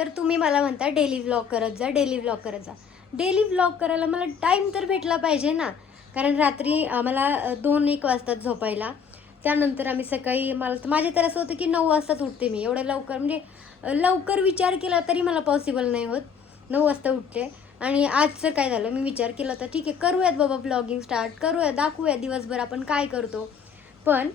तर तुम्ही मला म्हणता डेली व्लॉग करत जा, डेली व्लॉग करत जा. डेली व्लॉग करायला मला टाईम तर भेटला पाहिजे ना, कारण रात्री आम्हाला 2-1 वाजतात झोपायला. त्यानंतर आम्ही सकाळी माझे तर असं होतं की 9 वाजताच उठते मी. एवढं लवकर म्हणजे लवकर विचार केला तरी मला पॉसिबल नाही होत. 9 वाजता उठते. आणि आजचं काय झालं, मी विचार केला तर ठीक आहे करूयात बाबा ब्लॉगिंग स्टार्ट करूया, दाखवूया दिवसभर आपण काय करतो. पण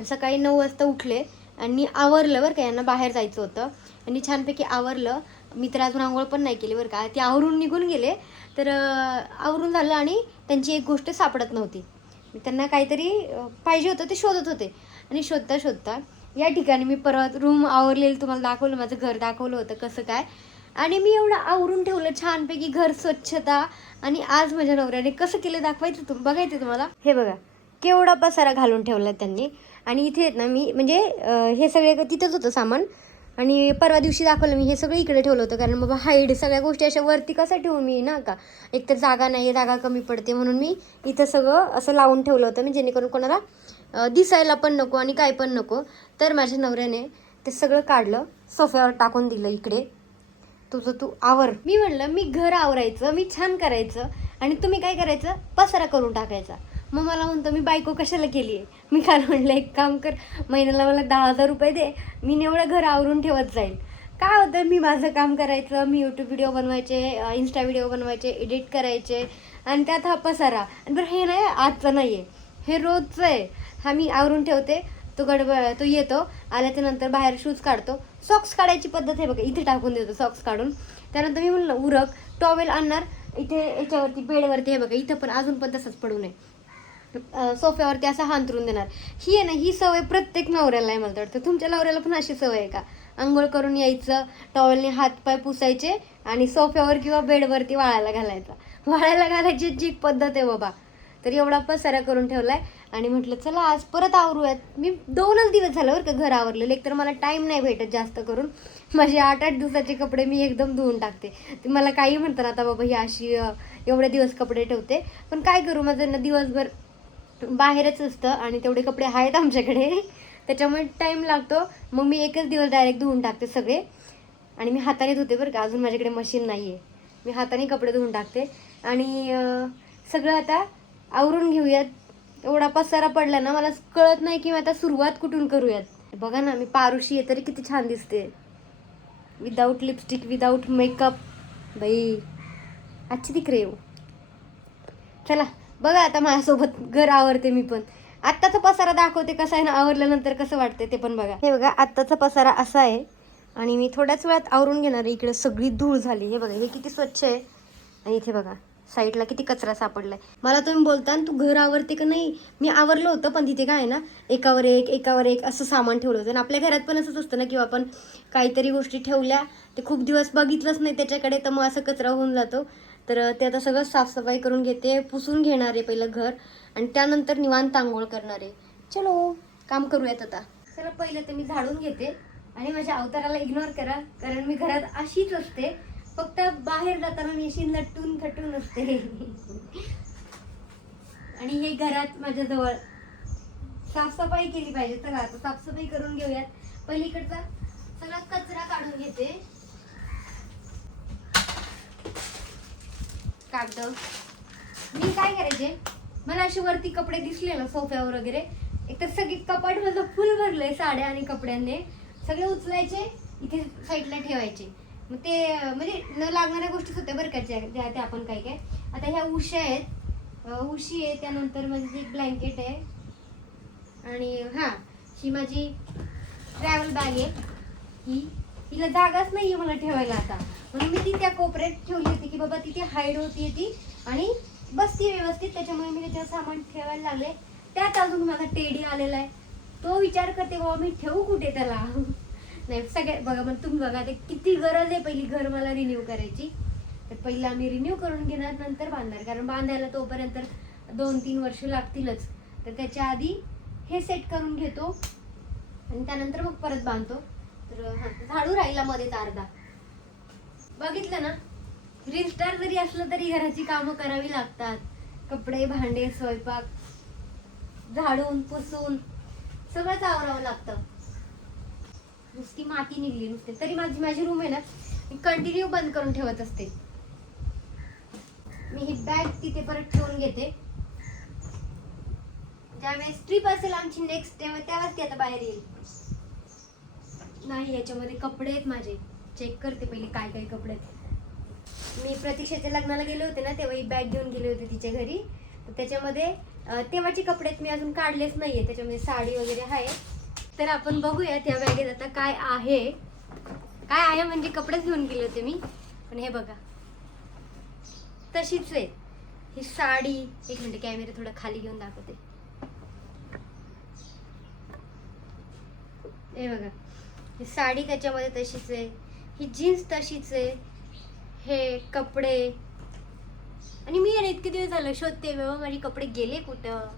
सकाळी 9 वाजता उठले आणि आवरलं बरं का, यांना बाहेर जायचं होतं आणि छानपैकी आवरलं. मी तर अजून आंघोळ पण नाही केली बरं का, ते आवरून निघून गेले. तर आवरून झालं आणि त्यांची एक गोष्ट सापडत नव्हती. त्यांना काहीतरी पाहिजे होतं, ते शोधत होते. आणि शोधता शोधता या ठिकाणी मी परत रूम आवरलेलं तुम्हाला दाखवलं, माझं घर दाखवलं होतं कसं काय. आणि मी एवढं आवरून ठेवलं छानपैकी घर, स्वच्छता. आणि आज माझ्या नवऱ्याने कसं केलं दाखवायचं बघायचं तुम्हाला. हे बघा केवढा पसारा घालून ठेवला त्यांनी. आणि इथे ना मी म्हणजे हे सगळे तिथंच होतं सामान. आणि परवा दिवशी दाखवलं मी हे सगळं इकडे ठेवलं होतं, कारण बाबा हाईड सगळ्या गोष्टी अशा वरती कसं ठेवून मी ना का, एकतर जागा नाही आहे, जागा कमी पडते, म्हणून मी इथं सगळं असं लावून ठेवलं होतं मी, जेणेकरून कोणाला दिसायला पण नको आणि काय पण नको. तर माझ्या नवऱ्याने ते सगळं काढलं, सोफ्यावर टाकून दिलं इकडे. तुझं तू आवर. मी म्हणलं मी घर आवरायचं, मी छान करायचं आणि तुम्ही काय करायचं, पसारा करून टाकायचा. मग मला म्हणतो मी बायको कशाला केली आहे. मी काल म्हणलं एक काम कर, महिन्याला मला 10,000 रुपये दे, मी एवढं घर आवरून ठेवत जाईल. काय होतं, मी माझं काम करायचं, मी यूट्यूब व्हिडिओ बनवायचे, इन्स्टा व्हिडिओ बनवायचे, एडिट करायचे आणि त्यात हा पसारा. आणि बरं हे नाही आजचं नाही आहे, हे रोजचं आहे. हा मी आवरून ठेवते, तो येतो, आल्याच्या नंतर बाहेर शूज काढतो. सॉक्स काढायची पद्धत आहे बघा, इथे टाकून देतो सॉक्स काढून. त्यानंतर मी म्हणलं उरक, टॉवेल आणणार इथे याच्यावरती बेडवरती, हे बघा इथं पण अजून पण तसंच पडू नये, सोफ्यावरती असं हांतरून देणार. ही आहे ना, ही सवय प्रत्येक नवऱ्याला आहे मला वाटतं. तुमच्या नवऱ्याला पण अशी सवय आहे का, आंघोळ करून यायचं, टॉवेलने हातपाय पुसायचे आणि सोफ्यावर किंवा बेडवरती वाळायला घालायचा. वाळायला घालायची जी पद्धत आहे बाबा. तर एवढा पसारा करून ठेवलाय. आणि म्हटलं चला आज परत आवरूयात. मी 2च दिवस झालं बरं का घर आवरलेलं, एकतर मला टाईम नाही भेटत जास्त करून. माझे 8-8 दिवसाचे कपडे मी एकदम धुवून टाकते. ते मला काही म्हणतात आता बाबा ही अशी एवढे दिवस कपडे ठेवते, पण काय करू, माझं ना दिवसभर बाहेरच असतं आणि तेवढे कपडे आहेत आमच्याकडे, त्याच्यामुळे टाईम लागतो. मग मी एकच दिवस डायरेक्ट धुवून टाकते सगळे. आणि मी हाताने धुते बरं का, अजून माझ्याकडे मशीन नाही आहे, मी हाताने कपडे धुवून टाकते. आणि सगळं आता आवरून घेऊयात. एवढा पसारा पडला ना, मला कळत नाही की आता सुरुवात कुठून करूयात. बघा ना, मी पारुशी आहे तरी किती छान दिसते, विदाऊट लिपस्टिक, विदाऊट मेकअप. बाई अच्छी दिख रही हो. चला बघा आता माझ्यासोबत घर आवरते मी पण. आत्ताचा पसारा दाखवते कसा आहे ना, आवरल्यानंतर कसं वाटते ते पण बघा. हे बघा आत्ताचा पसारा असा आहे आणि मी थोड्याच वेळात आवरून घेणार आहे. इकडे सगळी धूळ झाली, हे बघा हे किती स्वच्छ आहे. आणि इथे बघा साईडला किती कचरा सापडलाय. मला तुम्ही बोलता तू घर आवरते का नाही, मी आवरलं होतं, पण तिथे काय आहे ना, एकावर एक असं सामान ठेवलं होतं. आणि आपल्या घरात पण असंच असतं ना, किंवा आपण काहीतरी गोष्टी ठेवल्या, ते खूप दिवस बघितलंच नाही त्याच्याकडे, तर मग असं कचरा होऊन जातो. तर ते आता सगळं साफसफाई करून घेते, पुसून घेणार आहे पहिलं घर आणि त्यानंतर निवांत आंघोळ करणार आहे. चलो काम करूयात आता. चला पहिलं तर मी झाडून घेते आणि माझ्या अवताराला इग्नोर करा, कारण मी घरात अशीच असते, फक्त बाहेर जाताना मी अशी नटून थटून असते. आणि हे घरात माझ्या जवळ साफसफाई केली पाहिजे. चला आता साफसफाई करून घेऊयात. पहिलीकडचा सगळा कचरा काढून घेते. कागद मी काय करायचे, मला असे वरती कपडे दिसले ना सोफ्यावर वगैरे, एकतर सगळी कपाट माझं फुल भरलंय साड्या आणि कपड्यांनी, सगळे उचलायचे इथे साईडला ठेवायचे. मग ते म्हणजे न लागणाऱ्या गोष्टीच होत्या बरं का, त्या आपण काय काय. आता ह्या उश्या आहेत, उशी आहे, त्यानंतर माझी एक ब्लँकेट आहे आणि हां ही माझी ट्रॅव्हल बॅग आहे. हिला जागाच नाही आहे मला ठेवायला आता, म्हणून मी ती त्या कोपऱ्यात ठेवली होती की बाबा तिथे हाईड होती ती आणि बसती व्यवस्थित, त्याच्यामुळे मी त्याच्यावर सामान ठेवायला लागले. त्यात अजून माझा टेडी आलेला आहे, तो विचार करते बाबा मी ठेवू कुठे त्याला. नाही सगळे बघा, पण तुम्ही बघा ते किती गरज आहे पहिली घर मला रिन्यू करायची. तर पहिला आम्ही रिन्यू करून घेणार, नंतर बांधणार, कारण बांधायला तोपर्यंत 2-3 वर्ष लागतीलच. तर त्याच्या आधी हे सेट करून घेतो आणि त्यानंतर मग परत बांधतो. तर हां झाडू राहिला मध्येच अर्धा. बघितलं ना, रिस्टार जरी असलं तरी घराची कामं करावी लागतात. कपडे, भांडे, स्वयंपाक, झाडून पुसून सगळंच आवरावं लागतं. नुसती माती निघली नुसते. तरी माझी रूम आहे ना मी कंटिन्यू बंद करून ठेवत असते. मी ही बॅग तिथे परत ठेवून घेते. ज्यावेळेस ट्रिप असेल आमची नेक्स्ट तेव्हाच ती आता बाहेर येईल. नाही, याच्यामध्ये कपडे आहेत माझे. चेक करते पहिले काय काय कपडे आहेत. मी प्रतीक्षेच्या लग्नाला गेले होते ना, तेव्हा ही बॅग घेऊन गेले होते तिच्या घरी. तर त्याच्यामध्ये तेव्हाचे कपडे मी अजून काढलेच नाहीये. त्याच्यामध्ये साडी वगैरे आहे. तर आपण बघूया त्या बॅगेत आता काय आहे. काय आहे म्हणजे कपडेच घेऊन गेले होते मी. पण हे बघा, तशीच आहे ही साडी. एक मिनिट, कॅमेरा थोडा खाली घेऊन दाखवते. हे बघा, ही साडी त्याच्यामध्ये तशीच आहे. ही जीन्स तशीच आहे. हे कपडे. आणि मी इतके दिवस झालं शोधते बाबा माझे कपडे गेले कुठं.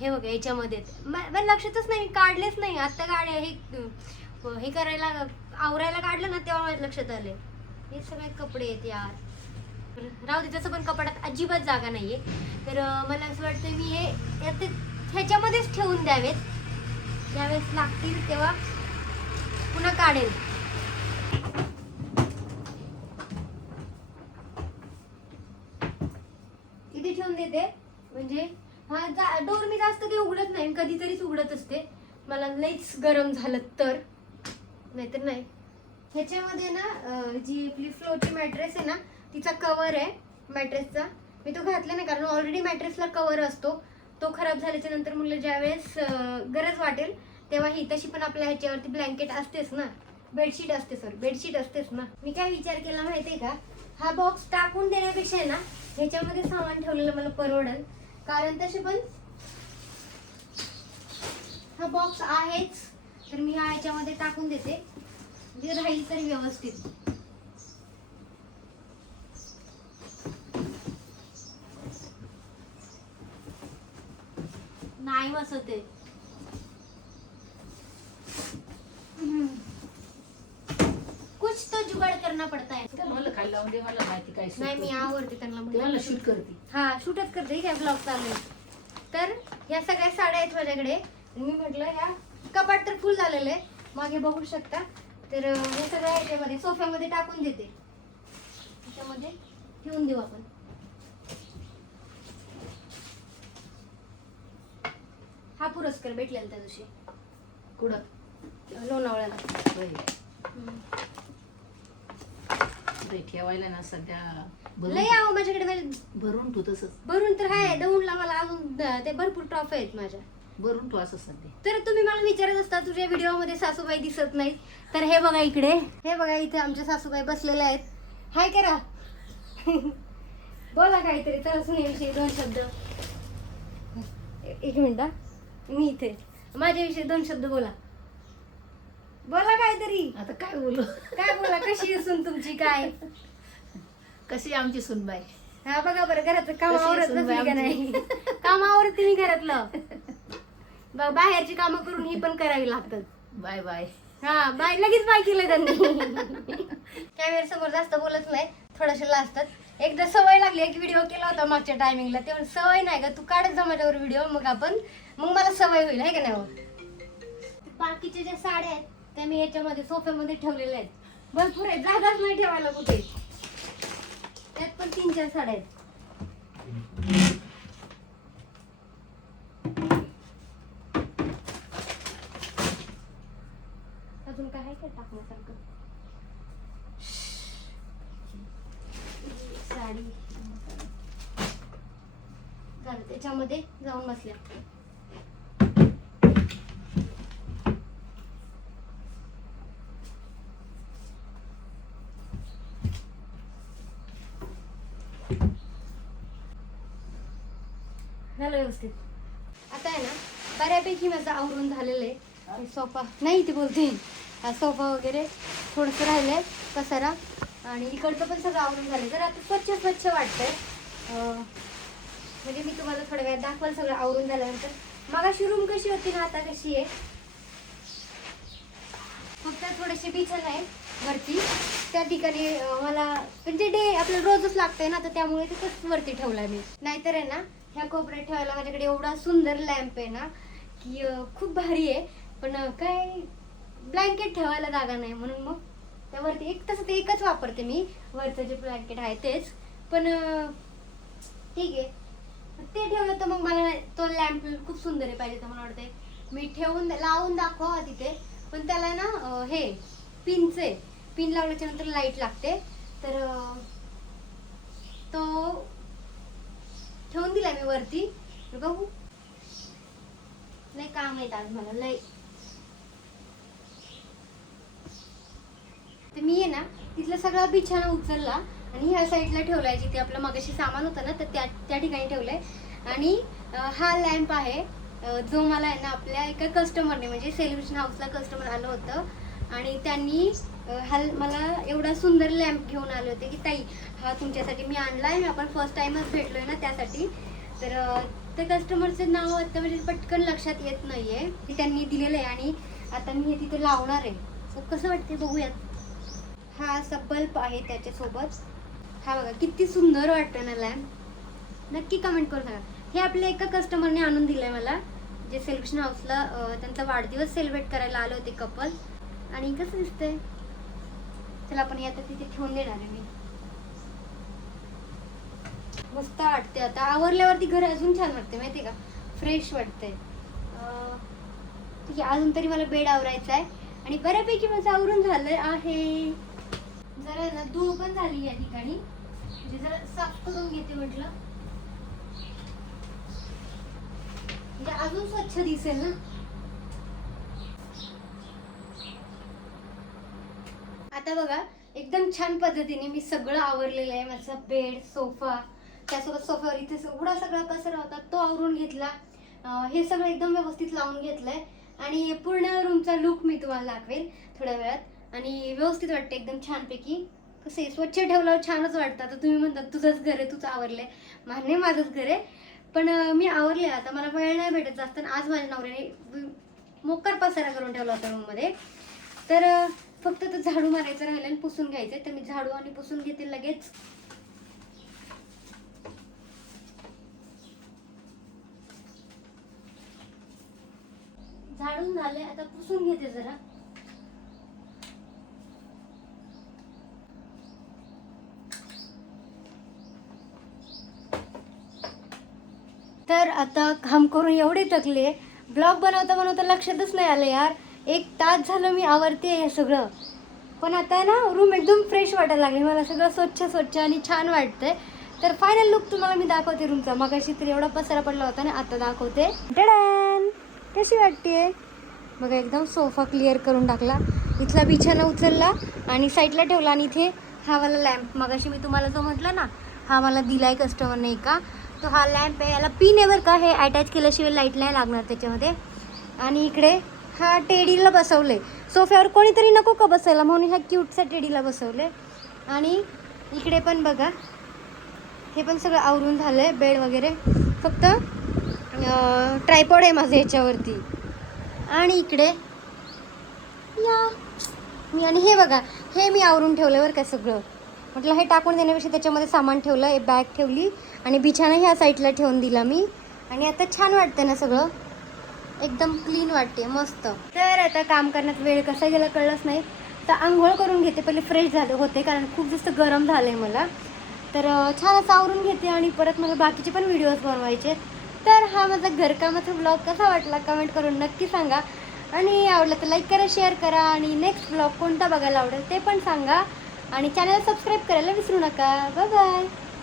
हे बघा, याच्यामध्ये मला लक्षातच नाही, काढलेच नाही. आता गाड्या हे करायला आवरायला काढलं ना, तेव्हा माझ्या लक्षात आले हे सगळे कपडे आहेत यार. राहू दे, तसं पण कपाटात अजिबात जागा नाहीये. तर मला असं वाटतं मी हे ह्याच्यामध्येच ठेवून द्यावेत. ज्यावेळेस लागतील तेव्हा पुन्हा काढेल. इथे ठेवून देते. म्हणजे डोर मी जास्त काही उघडत नाही, कधीतरीच उघडत असते. मला लईच गरम झालं तर, नाहीतर नाही. ह्याच्यामध्ये ना जी आपली फ्लोची मॅट्रेस आहे ना, तिचा कवर आहे मॅट्रेसचा. मी तो घातला नाही कारण ऑलरेडी मॅट्रेसला कवर असतो. तो खराब झाल्याच्या नंतर मुलं ज्यावेळेस गरज वाटेल तेव्हा ही तशी पण आपल्या ह्याच्यावरती ब्लँकेट असतेच ना, बेडशीट असतेच ना. मी काय विचार केला माहितीये का, हा बॉक्स टाकून देण्यापेक्षा आहे ना ह्याच्यामध्ये सामान ठेवलेलं मला परवडेल. कारण तसे पण हा बॉक्स आहेच, तर मी हा ह्याच्यामध्ये टाकून देते म्हणजे राहील तरी व्यवस्थित. नाही बसत आहे. कुछ तो जुगाड़ करना पड़ता है. मला काय लावून दे, मला माहिती काय. नाही, मी आवडते त्यांना. मला शूट करते. हा, शूटच करते काय ब्लॉग चालू आहे. तर ह्या सगळ्या साड्या आहेत माझ्याकडे. मी म्हटलं ह्या कपाट तर फुल झालेलं आहे, मागे बघू शकता. तर हे सगळ्या ह्याच्यामध्ये सोफ्यामध्ये टाकून देते. त्याच्यामध्ये ठेवून देऊ आपण. हा पुरस्कार भेटलेला त्या दिवशी कुठं? लोणावळ्याला. ठेवायला ना सध्या लय आहो माझ्याकडे. भरून तू तसंच भरून तर आहे. दौंडला मला अजून ते भरपूर ट्रॉफी आहेत माझ्या. भरून तू असं सध्या. तर तुम्ही मला विचारत असता तुझ्या व्हिडिओ मध्ये सासूबाई दिसत नाहीत. तर हे बघा इकडे, हे बघा इथे आमच्या सासूबाई बसलेल्या आहेत. हाय करा. बोला काहीतरी. चला सुनेविषयी 2 शब्द. एक मिनिट, मी इथे माझ्याविषयी 2 शब्द बोला. बोला काहीतरी. आता काय बोलू. काय बोला, कशी असून तुमची काय, कशी आमची सुनबाई. हा बघा बरं, घराचं काम कशी आहे आवरत सुनबाई नसली का नाही. काम आवरते मी घरातलं. बाहेरची कामं करून ही पण करावी लागतात. Bye bye. हा बाय, लगेच बाय केलं त्यांनी. कॅमेरा समोर जास्त बोलत नाही, थोडेसे लाजतात. एकदा सवय लागली. एक व्हिडिओ केला होता मागच्या टायमिंगला, तेव्हा सवय नाही का, तू काढत जा माझ्यावर व्हिडिओ, मग मला सवय होईल आहे का नाही. बाकीच्या ज्या साड्या आहेत त्या मी ह्याच्यामध्ये सोफ्यामध्ये ठेवलेल्या आहेत. भरपूर आहेत, जागाच नाही ठेवायला कुठे. त्यात पण 3-4 साड्या आहेत. अजून काय आहे का टाकण्यासारखं. साडी झालं, त्याच्यामध्ये जाऊन बसल्या. झालं व्यवस्थित. आता आहे ना बऱ्यापैकी माझं आवरून झालेलं आहे. सोफा नाही ते बोलते, हा सोफा वगैरे थोडंसं राहिलंय पसारा, आणि इकडचं पण सगळं आवरून झालं. तर आता स्वच्छ वाटतंय. म्हणजे मी तुम्हाला थोड्या वेळात दाखवाल सगळं आवरून झाल्यानंतर. मगाशी रूम कशी होती ना, आता कशी आहे. फक्त थोडेसे बिछाने आहे वरती, त्या ठिकाणी मला म्हणजे आपल्याला रोजच लागतंय ना, तर त्यामुळे तिथंच वरती ठेवला मी. नाहीतर आहे ना ह्या कोपऱ्यात ठेवायला माझ्याकडे एवढा सुंदर लॅम्प आहे ना की खूप भारी आहे. पण काय ब्लँकेट ठेवायला जागा नाही, म्हणून मग त्यावरती एक तसं ते एकच वापरते मी, वरचं जे ब्लँकेट आहे तेच. पण ठीक आहे, ते ठेवलं तर मग मला तो लॅम्प खूप सुंदर आहे पाहिजे तर मला वाटते मी ठेवून लावून दाखवा तिथे. पण त्याला ना हे पिनचे पिन लावल्याच्या नंतर लाईट लागते, तर तो ठेवून दिलाय मी वरती. बघू, लय काम येत आज मला लय. तर मी आहे ना तिथला सगळा बिछाना उचलला आणि ह्या साईडला ठेवलाय जिथे आपलं मगाशी सामान होतं ना, तर त्या ठिकाणी ठेवलंय. आणि हा लॅम्प आहे जो मला आहे ना आपल्या एका कस्टमरने, म्हणजे सेलिब्रेशन हाऊसला कस्टमर आलं होतं आणि त्यांनी हा मला एवढा सुंदर लॅम्प घेऊन आले होते की ताई हा तुमच्यासाठी मी आणलाय, आपण फर्स्ट टाइमच भेटलोय ना त्यासाठी. तर त्या कस्टमरचं नाव आता म्हणजे पटकन लक्षात येत नाहीये, की त्यांनी दिलेलं आहे. आणि आता मी हे तिथे लावणार आहे. सो कसं वाटते बघूयात. हा असा बल्ब आहे त्याच्यासोबत. हा बघा किती सुंदर वाटतं ना लॅम्प. नक्की कमेंट करून सांगा. हे आपल्या एका कस्टमरने आणून दिलंय मला, जे सेलिब्रेशन हाऊसला त्यांचा वाढदिवस सेलिब्रेट करायला आले होते कपल. आणि कसं दिसतंय, चला आपण हे आता तिथे ठेवून देणार आहे मी. मस्त वाटते. आता आवरल्यावरती घर अजून छान वाटते माहिती का, फ्रेश वाटतंय. ठीक आहे, अजून तरी मला बेड आवरायचा आहे आणि बऱ्यापैकी माझं आवरून झालं आहे. जरा ना धूळ पण झाली या ठिकाणी, म्हणजे जरा साफ करून घेते म्हटलं, म्हणजे अजून स्वच्छ दिसेल ना. आता बघा एकदम छान पद्धतीने मी सगळं आवरलेलं आहे. माझा बेड, सोफा, त्यासोबत सोफ्यावर इथे एवढा सगळा पसारा होता तो आवरून घेतला. हे सगळं एकदम व्यवस्थित लावून घेतलंय आणि पूर्ण रूमचा लुक मी तुम्हाला दाखवेल थोड्या वेळात. आणि व्यवस्थित वाटतं एकदम छानपैकी. कसं आहे, स्वच्छ ठेवल्यावर छानच वाटतं. आता तुम्ही म्हणतात तुझंच घर आहे, तुझं आवरलंय. मान्य माझंच घर आहे, पण मी आवरले. आता मला वेळ नाही भेटत जास्त. आज माझ्या नवऱ्याने मोकार पसारा करून ठेवला होता रूममध्ये, तर फक्त तो झाडू मारायचं राहिलं आणि पुसून घ्यायचं. तर मी झाडू आणि पुसून घेते लगेच. झाडून झाले, आता पुसून घेते जरा. तर आता काम करून एवढे थकले, ब्लॉग बनवता बनवता लक्षातच नाही आलं यार. 1 तास झालं मी आवरते हे सगळं, पण आता ना रूम एकदम फ्रेश वाटायला लागली मला. सगळं स्वच्छ स्वच्छ आणि छान वाटतंय. तर फायनल लुक तुम्हाला मी दाखवते रूमचा. मगाशी तर एवढा पसारा पडला होता ना, आता दाखवते. डडन, कशी वाटते बघा. एकदम सोफा क्लिअर करून टाकला, इथला बिछाना उचलला आणि साईडला ठेवला. आणि इथे हा वाला लॅम्प मगाशी मी तुम्हाला जो म्हटलं ना, हा मला दिलाय कस्टमरने का, तो हा लॅम्प आहे. याला पिन आहे बरं का, हे अटॅच केल्याशिवाय लाईट नाही लागणार त्याच्यामध्ये. आणि इकडे हा टेडीला बसवले. सोफ्यावर कोणीतरी नको का बसायला, म्हणून ह्या क्यूटचा टेडीला बसवले. आणि इकडे पण बघा, हे पण सगळं आवरून झालं आहे. बेड वगैरे, फक्त ट्रायपॉड आहे माझं ह्याच्यावरती. आणि इकडे या मी, आणि हे बघा, हे मी आवरून ठेवलं बरं का सगळं. म्हटलं हे टाकून देण्यापेक्षा त्याच्यामध्ये सामान ठेवलं, एक बॅग ठेवली आणि बिछाना ह्या साईडला ठेवून दिला मी. आणि आता छान वाटते ना सगळं, एकदम क्लीन वाटते, मस्त. तर आता काम करण्यात वेळ कसा गेला कळलंच नाही. तर आंघोळ करून घेते, पहिले फ्रेश झाले होते कारण खूप जास्त गरम झालं आहे मला. तर छान असं आवरून घेते आणि परत मला बाकीचे पण व्हिडिओज बनवायचे. तर हा माझा घरकामाचा ब्लॉग कसा वाटला कमेंट करून नक्की सांगा. आणि आवडलं तर लाईक करा, शेअर करा. आणि नेक्स्ट ब्लॉग कोणता बघायला आवडेल ते पण सांगा. आणि चॅनल सबस्क्राईब करायला विसरू नका. Bye bye.